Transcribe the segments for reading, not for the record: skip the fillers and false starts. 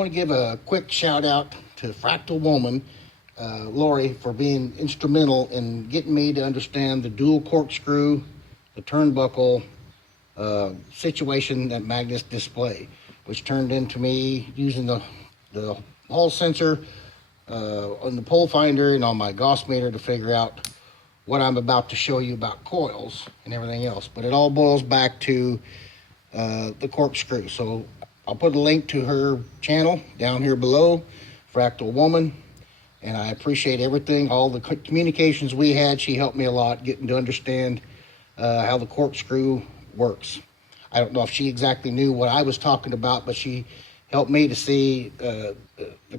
want to give a quick shout out to Fractal Woman, Lori, for being instrumental in getting me to understand the dual corkscrew, the turnbuckle situation that magnets display, which turned into me using the Hall sensor on the pole finder and on my Gauss meter to figure out what I'm about to show you about coils and everything else. But it all boils back to the corkscrew. So I'll put a link to her channel down here below, Fractal Woman, and I appreciate everything, all the communications we had. She helped me a lot getting to understand how the corkscrew works. I don't know if she exactly knew what I was talking about, but she helped me to see the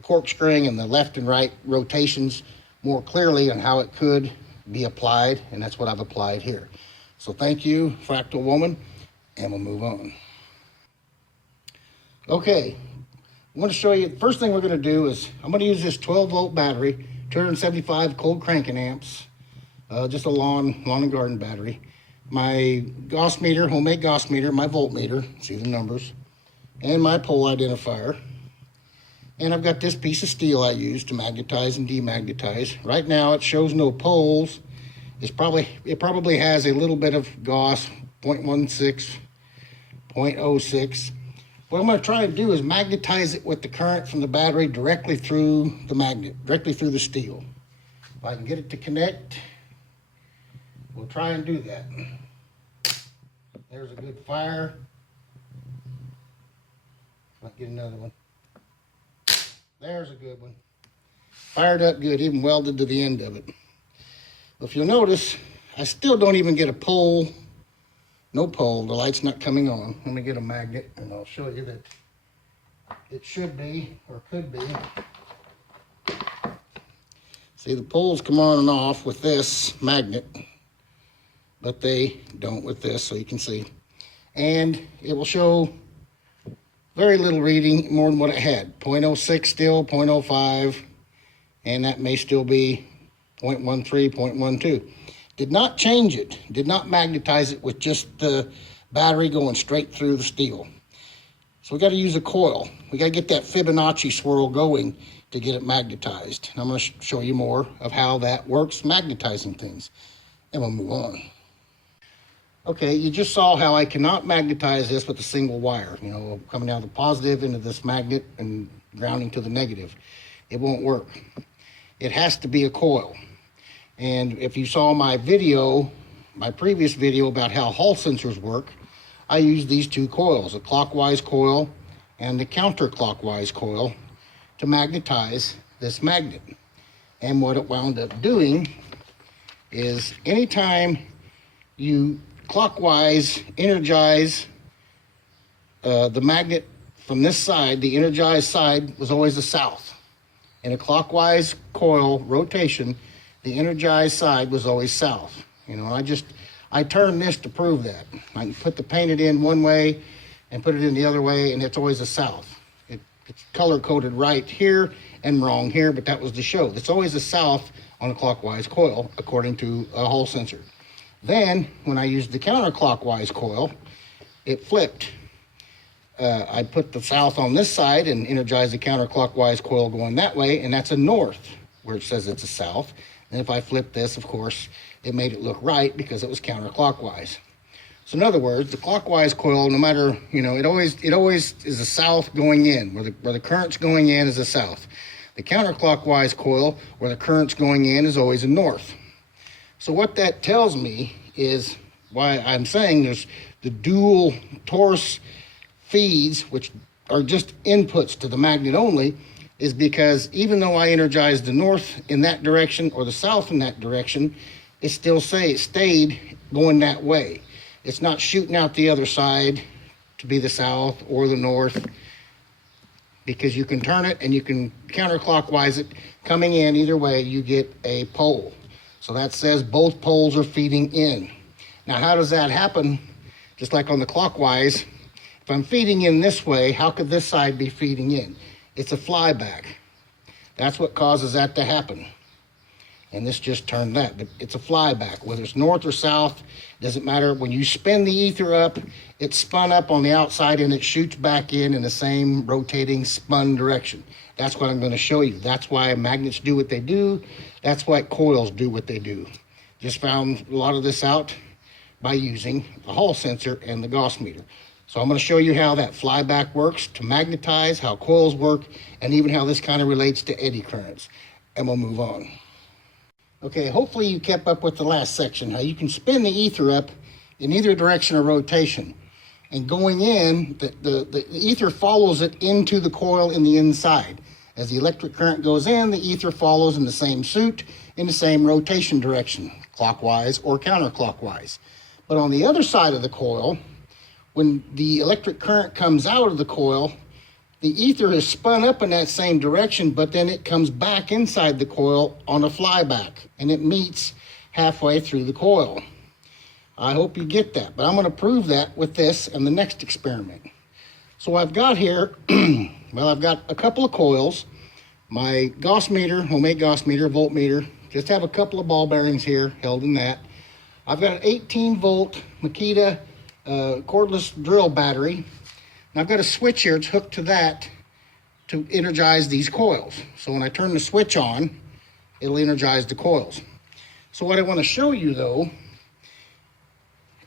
corkscrewing and the left and right rotations more clearly on how it could be applied, and that's what I've applied here. So thank you, Fractal Woman, and we'll move on. Okay, I want to show you, the first thing we're going to do is, I'm going to use this 12-volt battery, 275 cold cranking amps, just a lawn and garden battery. My Gauss meter, homemade Gauss meter, my voltmeter, see the numbers, and my pole identifier. And I've got this piece of steel I use to magnetize and demagnetize. Right now it shows no poles. It probably has a little bit of Gauss, 0.16, 0.06. What I'm going to try to do is magnetize it with the current from the battery directly through the magnet, directly through the steel. If I can get it to connect, we'll try and do that. There's a good fire. Might get another one. There's a good one. Fired up good, even welded to the end of it. If you'll notice, I still don't even get a pole. No pole, the light's not coming on. Let me get a magnet and I'll show you that it should be, or could be. See, the poles come on and off with this magnet, but they don't with this, so you can see. And it will show very little reading, more than what it had. 0.06 still, 0.05, and that may still be 0.13, 0.12. Did not change it, did not magnetize it with just the battery going straight through the steel. So we got to use a coil. We got to get that Fibonacci swirl going to get it magnetized. And I'm going to show you more of how that works, magnetizing things. And we'll move on. Okay, you just saw how I cannot magnetize this with a single wire, you know, coming out of the positive into this magnet and grounding to the negative. It won't work. It has to be a coil. And if you saw my video, my previous video about how Hall sensors work, I use these two coils, a clockwise coil and the counterclockwise coil, to magnetize this magnet. And what it wound up doing is anytime you clockwise energize the magnet from this side, the energized side was always the south. In a clockwise coil rotation, the energized side was always south. You know, I turned this to prove that. I can put the painted in one way and put it in the other way, and it's always a south. It's color-coded right here and wrong here, but that was the show. It's always a south on a clockwise coil, according to a Hall sensor. Then, when I used the counterclockwise coil, it flipped. I put the south on this side and energized the counterclockwise coil going that way, and that's a north, where it says it's a south. And if I flip this, of course, it made it look right because it was counterclockwise. So in other words, the clockwise coil, no matter, you know, it always is a south going in, where the current's going in is a south. The counterclockwise coil, where the current's going in, is always a north. So what that tells me is why I'm saying there's the dual torus feeds, which are just inputs to the magnet only, is because even though I energized the north in that direction or the south in that direction, it still stayed going that way. It's not shooting out the other side to be the south or the north, because you can turn it and you can counterclockwise it. Coming in either way, you get a pole. So that says both poles are feeding in. Now, how does that happen? Just like on the clockwise, if I'm feeding in this way, how could this side be feeding in? It's a flyback. That's what causes that to happen. and this just turned that. It's a flyback, whether it's north or south, doesn't matter. When you spin the ether up, it's spun up on the outside and it shoots back in the same rotating spun direction. That's what I'm going to show you. That's why magnets do what they do. That's why coils do what they do. Just found a lot of this out by using the Hall sensor and the Gauss meter. So I'm going to show you how that flyback works to magnetize, how coils work, and even how this kind of relates to eddy currents. And we'll move on. Okay, hopefully you kept up with the last section, how you can spin the ether up in either direction of rotation. And going in, the ether follows it into the coil in the inside. As the electric current goes in, the ether follows in the same suit, in the same rotation direction, clockwise or counterclockwise. But on the other side of the coil, when the electric current comes out of the coil, the ether is spun up in that same direction, but then it comes back inside the coil on a flyback, and it meets halfway through the coil. I hope you get that, but I'm going to prove that with this and the next experiment. So I've got here, well, I've got a couple of coils, my Gauss meter, homemade Gauss meter, voltmeter, just have a couple of ball bearings here held in that. I've got an 18-volt Makita cordless drill battery. And I've got a switch here, it's hooked to that to energize these coils. So when I turn the switch on, it'll energize the coils. So what I want to show you though,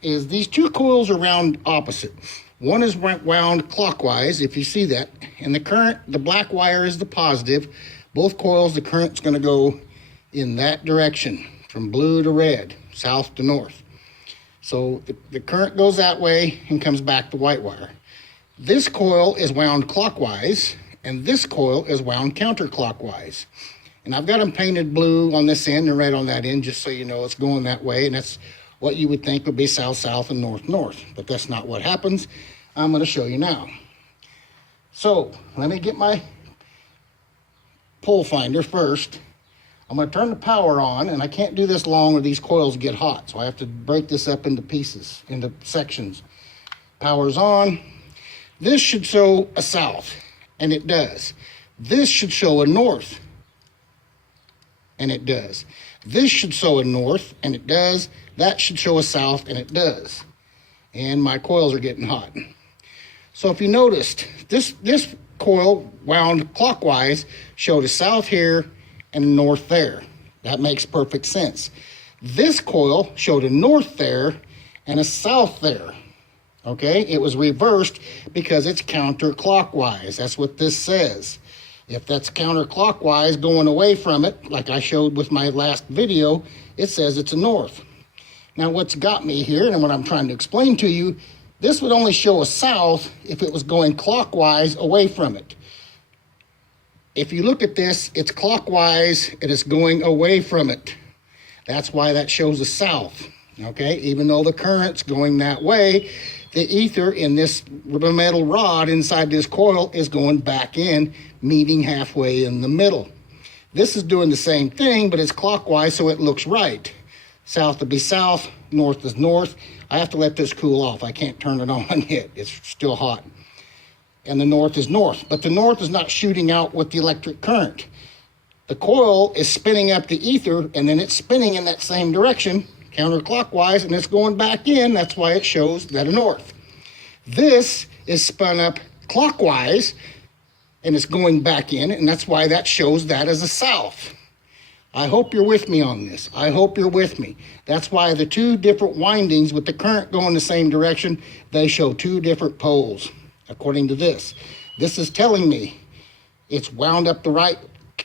is these two coils are wound opposite. One is wound clockwise, if you see that, and the current, the black wire is the positive. Both coils, the current's going to go in that direction, from blue to red, south to north. So the current goes that way and comes back to white wire. This coil is wound clockwise, and this coil is wound counterclockwise. And I've got them painted blue on this end and red on that end, just so you know it's going that way, and that's what you would think would be south-south and north-north, but that's not what happens. I'm going to show you now. So let me get my pole finder first. I'm going to turn the power on, and I can't do this long or these coils get hot, so I have to break this up into pieces, into sections. Power's on. This should show a south, and it does. This should show a north, and it does. This should show a north, and it does. That should show a south, and it does. And my coils are getting hot. So if you noticed, this coil wound clockwise showed a south here and a north there. That makes perfect sense. This coil showed a north there and a south there. Okay, it was reversed because it's counterclockwise. That's what this says. If that's counterclockwise going away from it, like I showed with my last video, it says it's a north. Now what's got me here, and what I'm trying to explain to you, this would only show a south if it was going clockwise away from it. If you look at this, it's clockwise and it's going away from it. That's why that shows a south, okay? Even though the current's going that way, the ether in this metal rod inside this coil is going back in, meeting halfway in the middle. This is doing the same thing, but it's clockwise, so it looks right. South would be south, north is north. I have to let this cool off. I can't turn it on yet. It's still hot. And the north is north, but the north is not shooting out with the electric current. The coil is spinning up the ether, and then it's spinning in that same direction, counterclockwise, and it's going back in. That's why it shows that a north. This is spun up clockwise, and it's going back in, and that's why that shows that as a south. I hope you're with me on this. I hope you're with me. That's why the two different windings with the current going the same direction, they show two different poles, according to this. This is telling me it's wound up the right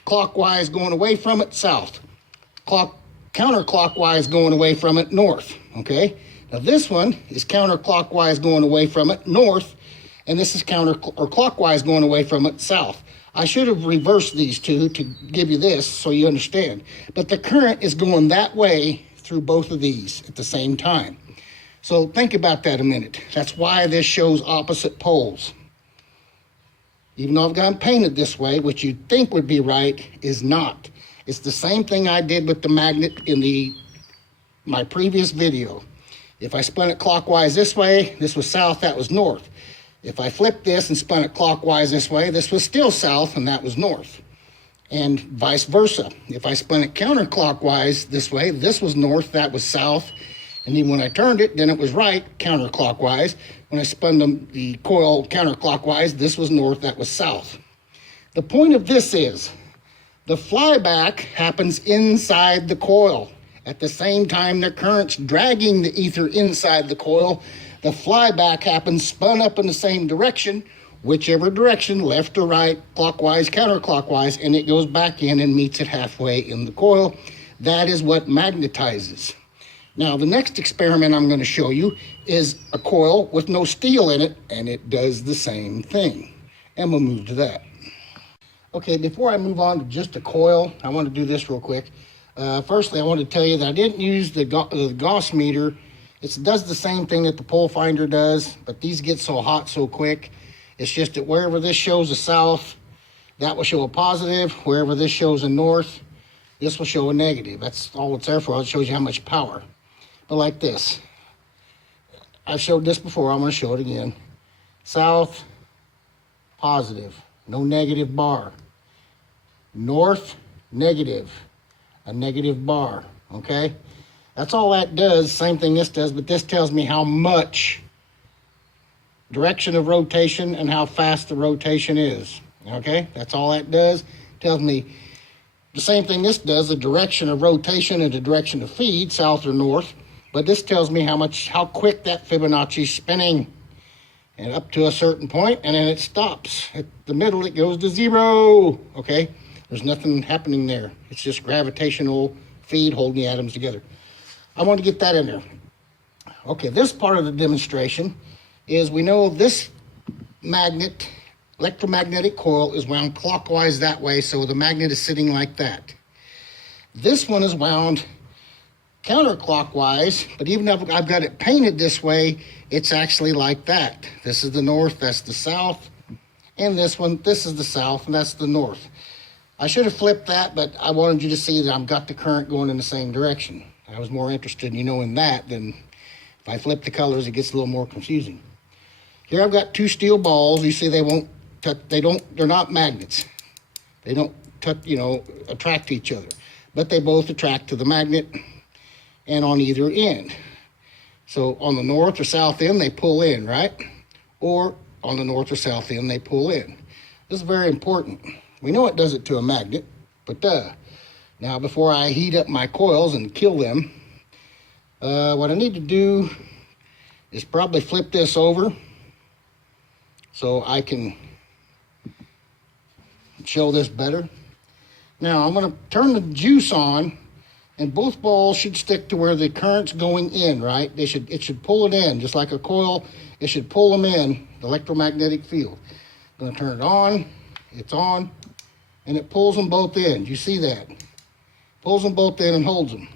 clockwise going away from it, south. Counterclockwise going away from it, north, okay? Now this one is counterclockwise going away from it, north, and this is clockwise going away from it, south. I should have reversed these two to give you this so you understand. But the current is going that way through both of these at the same time. So think about that a minute. That's why this shows opposite poles. Even though I've got them painted this way, which you'd think would be right, is not. It's the same thing I did with the magnet in my previous video. If I spun it clockwise this way, this was south, that was north. If I flipped this and spun it clockwise this way, this was still south and that was north. and vice versa. If I spun it counterclockwise this way, this was north, that was south. And then when I turned it, then it was right, counterclockwise. When I spun the coil counterclockwise, this was north, that was south. The point of this is, the flyback happens inside the coil. At the same time the current's dragging the ether inside the coil, the flyback happens spun up in the same direction, whichever direction, left or right, clockwise, counterclockwise, and it goes back in and meets it halfway in the coil. That is what magnetizes. Now, the next experiment I'm going to show you is a coil with no steel in it, and it does the same thing. And we'll move to that. Okay, before I move on to just a coil, I want to do this real quick. Firstly, I want to tell you that I didn't use the Gauss meter. It does the same thing that the pole finder does, but these get so hot so quick. It's just that wherever this shows a south, that will show a positive. Wherever this shows a north, this will show a negative. That's all it's there for. It shows you how much power. But like this, I've showed this before, I'm going to show it again. South, positive, no negative bar. North, negative, a negative bar, okay? That's all that does, same thing this does, but this tells me how much direction of rotation and how fast the rotation is, okay? That's all that does. Tells me the same thing this does, the direction of rotation and the direction of feed, south or north. But this tells me how quick that Fibonacci is spinning, and up to a certain point, and then it stops. At the middle, it goes to zero, okay? There's nothing happening there. It's just gravitational feed holding the atoms together. I want to get that in there. Okay, this part of the demonstration is we know this magnet, electromagnetic coil, is wound clockwise that way, so the magnet is sitting like that. This one is wound counterclockwise, but even if I've got it painted this way, it's actually like that. This is the north, that's the south, and this one, this is the south, and that's the north. I should have flipped that, but I wanted you to see that I've got the current going in the same direction. I was more interested in knowing that than if I flip the colors, it gets a little more confusing. Here I've got two steel balls. You see they won't touch, they're not magnets. They don't touch, attract each other, but they both attract to the magnet and on either end. So on the north or south end, they pull in, right? Or on the north or south end, they pull in. This is very important. We know it does it to a magnet, but now before I heat up my coils and kill them, what I need to do is probably flip this over so I can show this better. Now I'm going to turn the juice on, and both balls should stick to where the current's going in, right? It should pull it in, just like a coil. It should pull them in, the electromagnetic field. I'm going to turn it on. It's on, and it pulls them both in. You see that? Pulls them both in and holds them.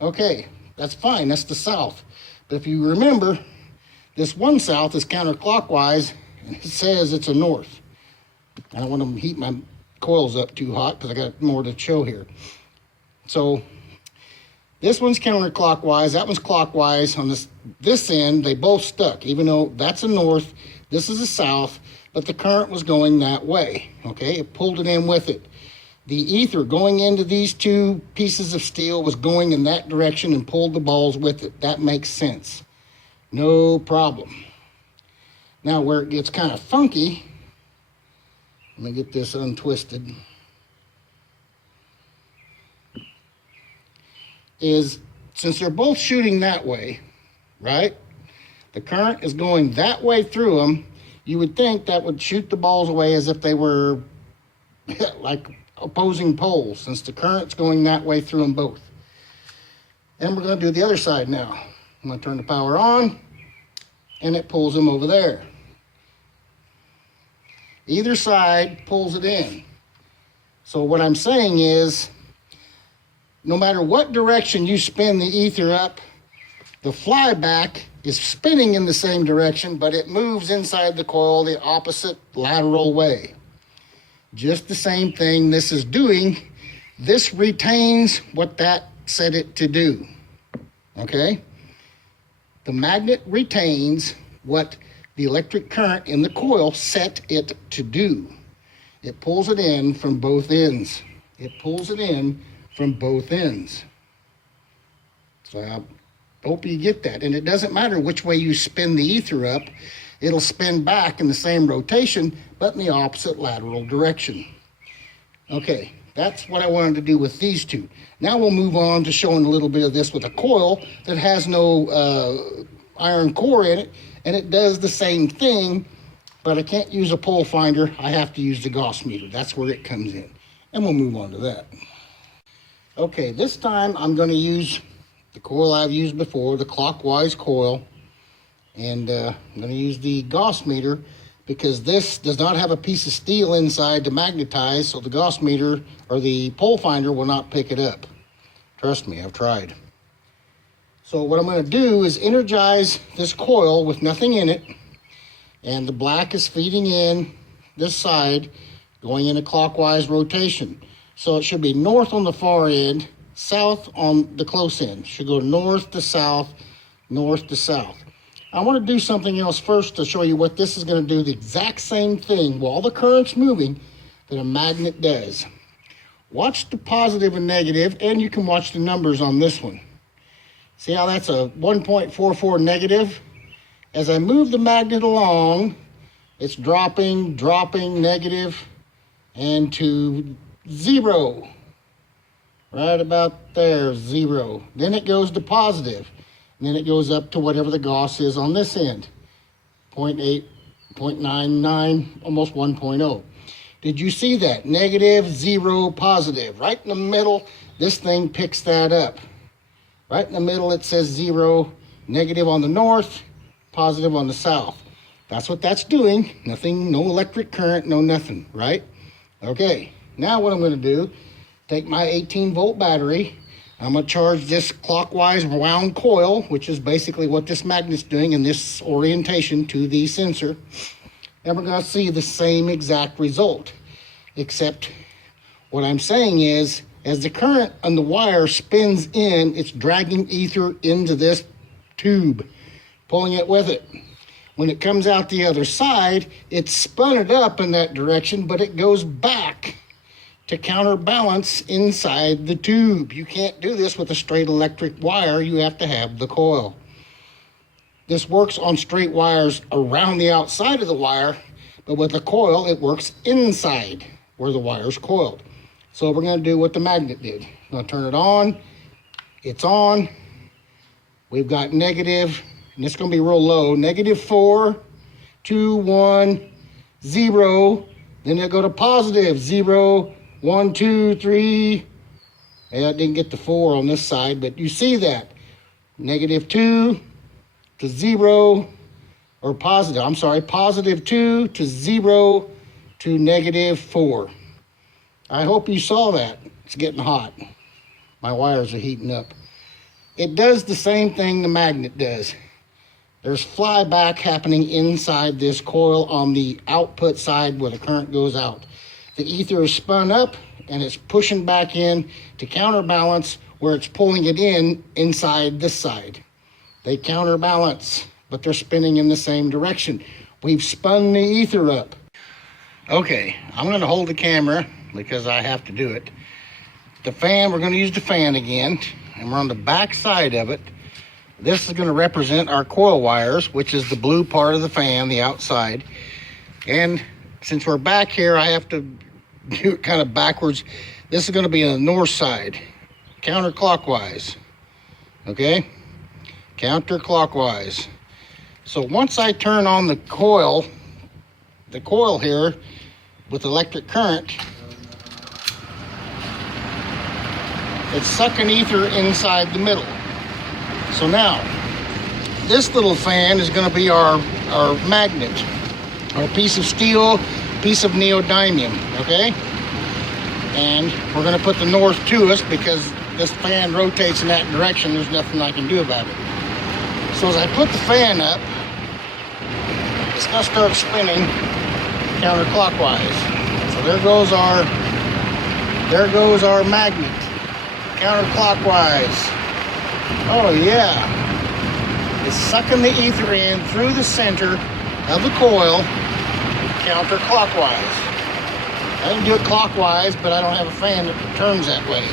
Okay, that's fine. That's the south. But if you remember, this one south is counterclockwise, and it says it's a north. I don't want to heat my coils up too hot because I got more to show here. So this one's counterclockwise, that one's clockwise. On this end, they both stuck, even though that's a north, this is a south, but the current was going that way, okay? It pulled it in with it. The ether going into these two pieces of steel was going in that direction and pulled the balls with it. That makes sense. No problem. Now where it gets kind of funky, let me get this untwisted, is since they're both shooting that way, right? The current is going that way through them. You would think that would shoot the balls away as if they were like opposing poles, since the current's going that way through them both. And we're going to do the other side now. I'm going to turn the power on, and it pulls them over there. Either side pulls it in. So what I'm saying is, no matter what direction you spin the ether up, the flyback is spinning in the same direction, but it moves inside the coil the opposite lateral way. Just the same thing this is doing. This retains what that set it to do, okay? The magnet retains what the electric current in the coil set it to do. It pulls it in from both ends. It pulls it in from both ends. So I hope you get that. And it doesn't matter which way you spin the ether up, it'll spin back in the same rotation, but in the opposite lateral direction. Okay, that's what I wanted to do with these two. Now we'll move on to showing a little bit of this with a coil that has no iron core in it, and it does the same thing, but I can't use a pole finder. I have to use the Gauss meter. That's where it comes in. And we'll move on to that. Okay, this time I'm going to use the coil I've used before, the clockwise coil. And I'm going to use the Gauss meter because this does not have a piece of steel inside to magnetize, so the Gauss meter or the pole finder will not pick it up. Trust me, I've tried. So what I'm going to do is energize this coil with nothing in it, and the black is feeding in this side, going in a clockwise rotation. So it should be north on the far end, south on the close end. Should go north to south, north to south. I want to do something else first to show you what this is going to do, the exact same thing while the current's moving that a magnet does. Watch the positive and negative, and you can watch the numbers on this one. See how that's a 1.44 negative? As I move the magnet along, it's dropping, negative, and to 0. Right about there, 0. Then it goes to positive. And then it goes up to whatever the Gauss is on this end. 0.8, 0.99, almost 1.0. Did you see that? Negative, 0, positive. Right in the middle, this thing picks that up. Right in the middle, it says 0, negative on the north, positive on the south. That's what that's doing. Nothing, no electric current, no nothing, right? Okay, now what I'm going to do, take my 18-volt battery. I'm going to charge this clockwise wound coil, which is basically what this magnet's doing in this orientation to the sensor. And we're going to see the same exact result. Except what I'm saying is, as the current on the wire spins in, it's dragging ether into this tube, pulling it with it. When it comes out the other side, it's spun it up in that direction, but it goes back to counterbalance inside the tube. You can't do this with a straight electric wire. You have to have the coil. This works on straight wires around the outside of the wire, but with a coil, it works inside where the wire's coiled. So we're going to do what the magnet did. I'm going to turn it on. It's on. We've got negative, and it's going to be real low. Negative 4, 2, 1, 0. Then it'll go to positive 0, 1, 2, 3. Yeah, I didn't get the 4 on this side, but you see that. Negative 2 to 0, or positive, I'm sorry, positive 2 to 0 to negative 4. I hope you saw that. It's getting hot. My wires are heating up. It does the same thing the magnet does. There's flyback happening inside this coil on the output side where the current goes out. The ether is spun up and it's pushing back in to counterbalance where it's pulling it in inside this side. They counterbalance, but they're spinning in the same direction. We've spun the ether up. Okay, I'm going to hold the camera because I have to do it. The fan, we're going to use the fan again, and we're on the back side of it. This is going to represent our coil wires, which is the blue part of the fan, the outside. And since we're back here, I have to do it kind of backwards. This is going to be on the north side, counterclockwise. Okay? Counterclockwise. So once I turn on the coil here with electric current, it's sucking ether inside the middle. So now, this little fan is going to be our magnet, our piece of steel, piece of neodymium, okay? And we're going to put the north to us because this fan rotates in that direction. There's nothing I can do about it. So as I put the fan up, it's going to start spinning counterclockwise. So there goes our magnet, counterclockwise. Oh yeah, it's sucking the ether in through the center of the coil counterclockwise. I can do it clockwise, but I don't have a fan that turns that way.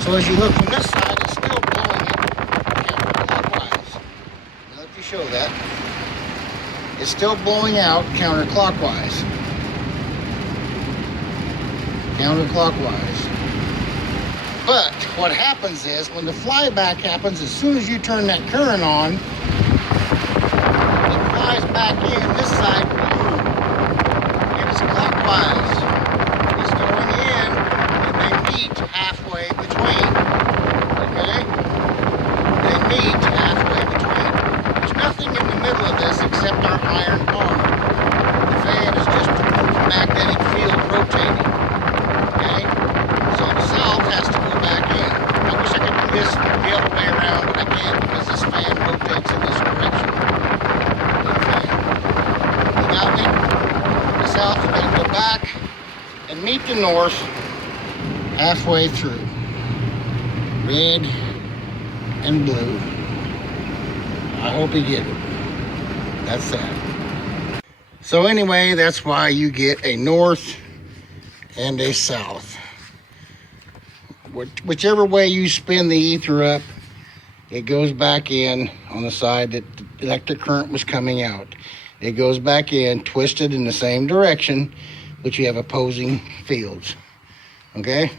So as you look from this side, it's still blowing it counterclockwise. I'll let you show that. It's still blowing out counterclockwise. Counterclockwise. But what happens is, when the flyback happens, as soon as you turn that current on, it flies back in this side, boom, and it's clockwise. It's going in, and they meet halfway between. Okay? They meet halfway between. There's nothing in the middle of this except our iron arm. The fan is just the magnetic field rotating. Okay? So the south has to go back in. I wish I could do this the other way around, but I can't because this fan rotates in this direction. Okay. You got me? The south is going to go back and meet the north halfway through. Red and blue. I hope you get it. That's that. So anyway, that's why you get a north and a south. Whichever way you spin the ether up, it goes back in on the side that the electric current was coming out. It goes back in, twisted in the same direction, but you have opposing fields. Okay?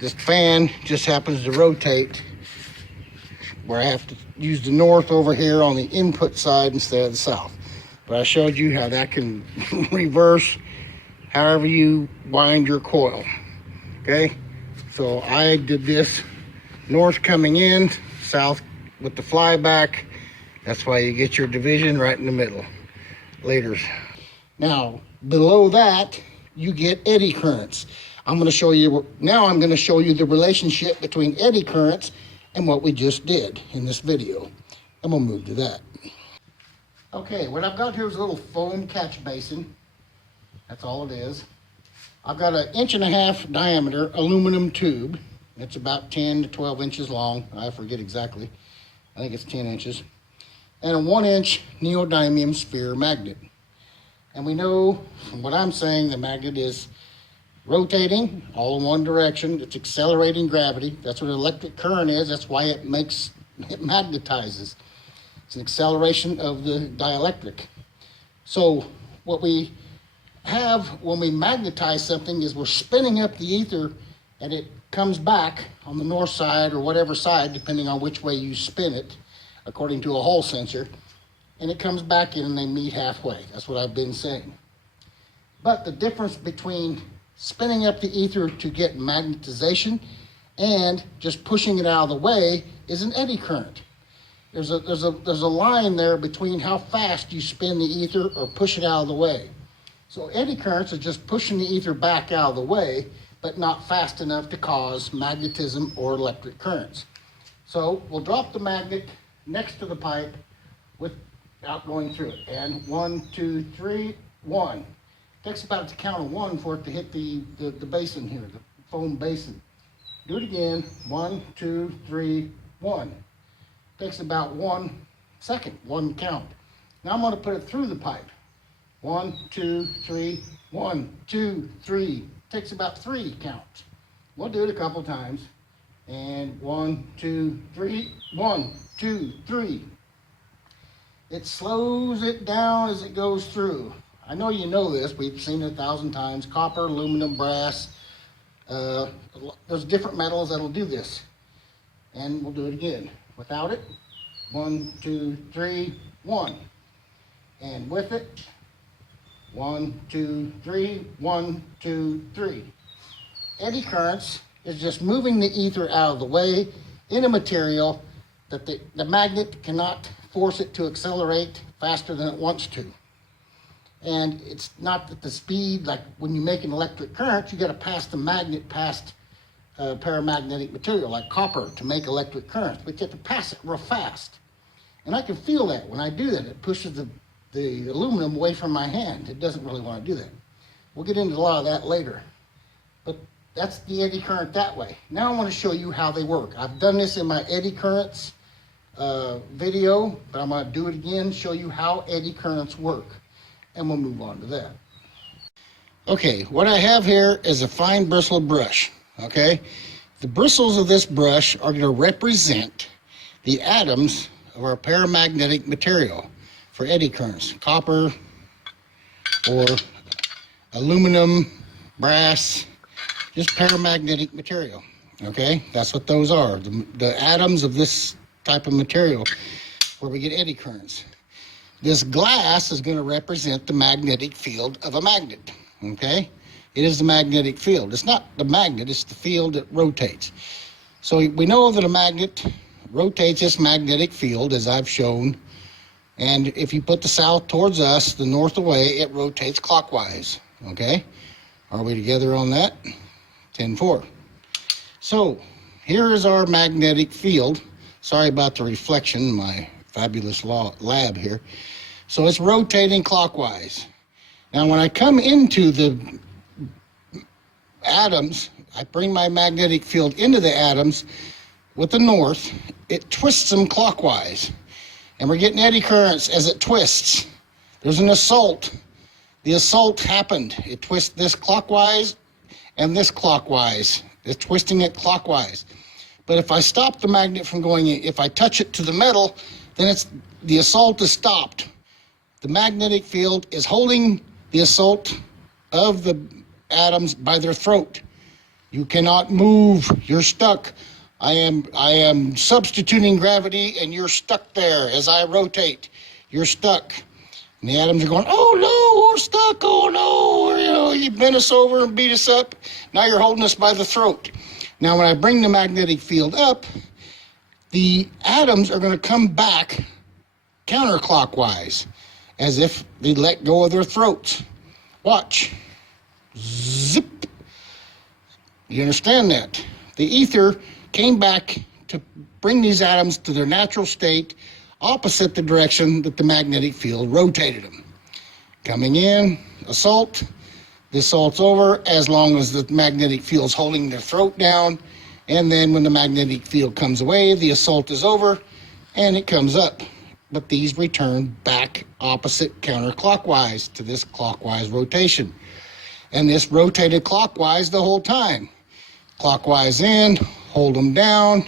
This fan just happens to rotate where I have to use the north over here on the input side instead of the south. But I showed you how that can reverse however you wind your coil. Okay? So I did this north coming in, south with the flyback. That's why you get your division right in the middle. Laters. Now, below that, you get eddy currents. I'm going to show you the relationship between eddy currents and what we just did in this video. I'm going to move to that. Okay, what I've got here is a little foam catch basin. That's all it is. I've got an 1.5 inch diameter aluminum tube. It's about 10 to 12 inches long. I forget exactly. I think it's 10 inches. And a 1-inch neodymium sphere magnet. And we know from what I'm saying, the magnet is rotating all in one direction. It's accelerating gravity. That's what electric current is. That's why it magnetizes. It's an acceleration of the dielectric. So what we have when we magnetize something is we're spinning up the ether, and it comes back on the north side or whatever side, depending on which way you spin it, according to a Hall sensor, and it comes back in and they meet halfway. That's what I've been saying. But the difference between spinning up the ether to get magnetization and just pushing it out of the way is an eddy current. There's a line there between how fast you spin the ether or push it out of the way. So eddy currents are just pushing the ether back out of the way, but not fast enough to cause magnetism or electric currents. So we'll drop the magnet next to the pipe without going through it. And 1, 2, 3, 1. It takes about to count of 1 for it to hit the basin here, the foam basin. Do it again. 1, 2, 3, 1. It takes about 1 second, 1 count. Now I'm going to put it through the pipe. 1, 2, 3, 1, 2, 3. Takes about 3 counts. We'll do it a couple times. And 1, 2, 3, 1, 2, 3. It slows it down as it goes through. I know you know this. We've seen it 1,000 times. Copper, aluminum, brass. There's different metals that'll do this. And we'll do it again. Without it, 1, 2, 3, 1. And with it, 1, 2, 3, 1, 2, 3. Eddy currents is just moving the ether out of the way in a material that the magnet cannot force it to accelerate faster than it wants to. And it's not that the speed, like when you make an electric current, you got to pass the magnet past paramagnetic material like copper to make electric currents, but you have to pass it real fast. And I can feel that when I do that. It pushes the aluminum away from my hand. It doesn't really want to do that. We'll get into a lot of that later. But that's the eddy current that way. Now I want to show you how they work. I've done this in my eddy currents video, but I'm going to do it again, show you how eddy currents work. And we'll move on to that. Okay, what I have here is a fine bristled brush, okay? The bristles of this brush are going to represent the atoms of our paramagnetic material for eddy currents, copper or aluminum, brass, just paramagnetic material, okay? That's what those are, the atoms of this type of material where we get eddy currents. This glass is going to represent the magnetic field of a magnet, okay? It is the magnetic field. It's not the magnet, it's the field that rotates. So we know that a magnet rotates its magnetic field, as I've shown, and if you put the south towards us, the north away, it rotates clockwise, okay? Are we together on that? 10-4. So here is our magnetic field. Sorry about the reflection in my fabulous lab here. So it's rotating clockwise. Now when I come into the atoms, I bring my magnetic field into the atoms with the north, it twists them clockwise. And we're getting eddy currents as it twists. There's an assault. The assault happened. It twists this clockwise and this clockwise. It's twisting it clockwise. But if I stop the magnet from going in, if I touch it to the metal, then the assault is stopped. The magnetic field is holding the assault of the atoms by their throat. You cannot move. You're stuck. I am substituting gravity, and you're stuck there as I rotate. You're stuck. And the atoms are going, oh no, we're stuck, oh no. You know, you bent us over and beat us up. Now you're holding us by the throat. Now when I bring the magnetic field up, the atoms are going to come back counterclockwise, as if they let go of their throats. Watch. Zip. You understand that? The ether came back to bring these atoms to their natural state, opposite the direction that the magnetic field rotated them. Coming in, assault. The assault's over as long as the magnetic field's holding their throat down. And then when the magnetic field comes away, the assault is over and it comes up. But these return back opposite counterclockwise to this clockwise rotation. And this rotated clockwise the whole time. Clockwise in, hold them down,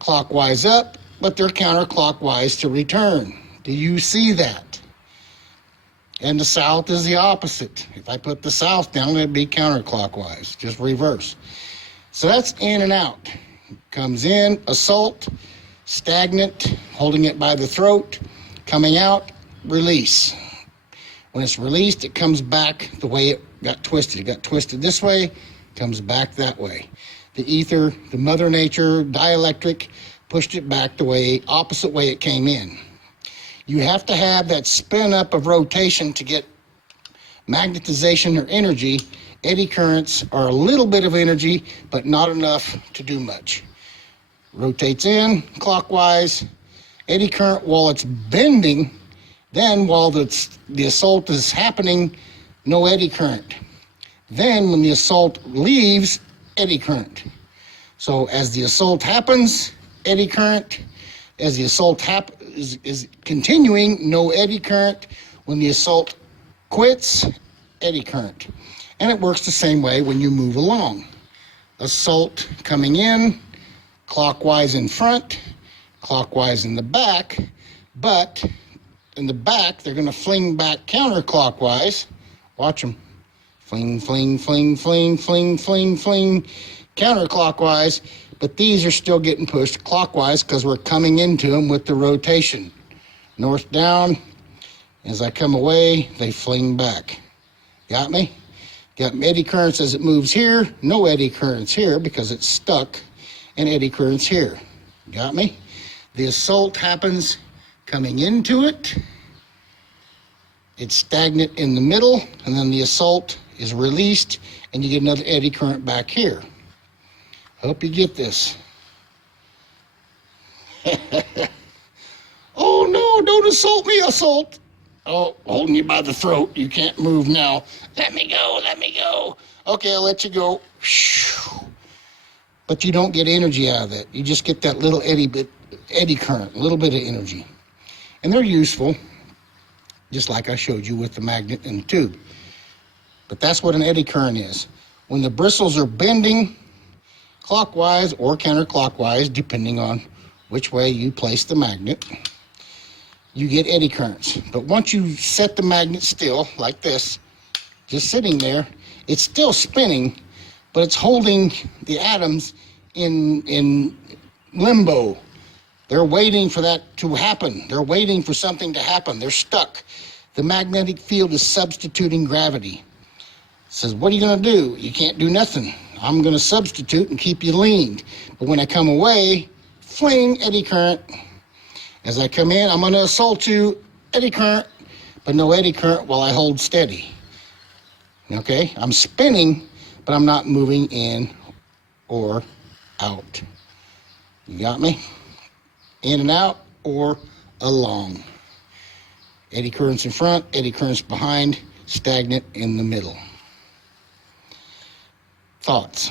clockwise up, but they're counterclockwise to return. Do you see that? And the south is the opposite. If I put the south down, it'd be counterclockwise, just reverse. So that's in and out. Comes in, assault, stagnant, holding it by the throat, coming out, release. When it's released, it comes back the way it got twisted. It got twisted this way, comes back that way. The ether, the mother nature, dielectric, pushed it back the way, opposite way it came in. You have to have that spin up of rotation to get magnetization or energy. Eddy currents are a little bit of energy, but not enough to do much. Rotates in clockwise. Eddy current while it's bending, then while the assault is happening, no eddy current. Then when the assault leaves, eddy current. So as the assault happens, eddy current. As the assault is continuing, no eddy current. When the assault quits, eddy current. And it works the same way when you move along. Assault coming in, clockwise in front, clockwise in the back, but in the back, they're going to fling back counterclockwise. Watch them. Fling, fling, fling, fling, fling, fling, fling, counterclockwise. But these are still getting pushed clockwise because we're coming into them with the rotation. North down. As I come away, they fling back. Got me? Got eddy currents as it moves here. No eddy currents here because it's stuck. And eddy currents here. Got me? The assault happens coming into it. It's stagnant in the middle, and then the assault is released, and you get another eddy current back here. Hope you get this. Oh no, don't assault me, assault. Oh, holding you by the throat. You can't move now. Let me go, let me go. Okay, I'll let you go. But you don't get energy out of that. You just get that little eddy current, a little bit of energy. And they're useful, just like I showed you with the magnet and the tube. But But that's what an eddy current is. When the bristles are bending clockwise or counterclockwise, depending on which way you place the magnet, you get eddy currents. But once you set the magnet still, like this, just sitting there, it's still spinning, but it's holding the atoms in limbo. They're waiting for that to happen. They're waiting for something to happen. They're stuck. The magnetic field is substituting gravity. It says, what are you going to do? You can't do nothing. I'm going to substitute and keep you leaned. But when I come away, fling, eddy current. As I come in, I'm going to assault you, eddy current, but no eddy current while I hold steady. Okay? I'm spinning, but I'm not moving in or out. You got me? In and out or along. Eddy currents in front, eddy currents behind, stagnant in the middle. Thoughts?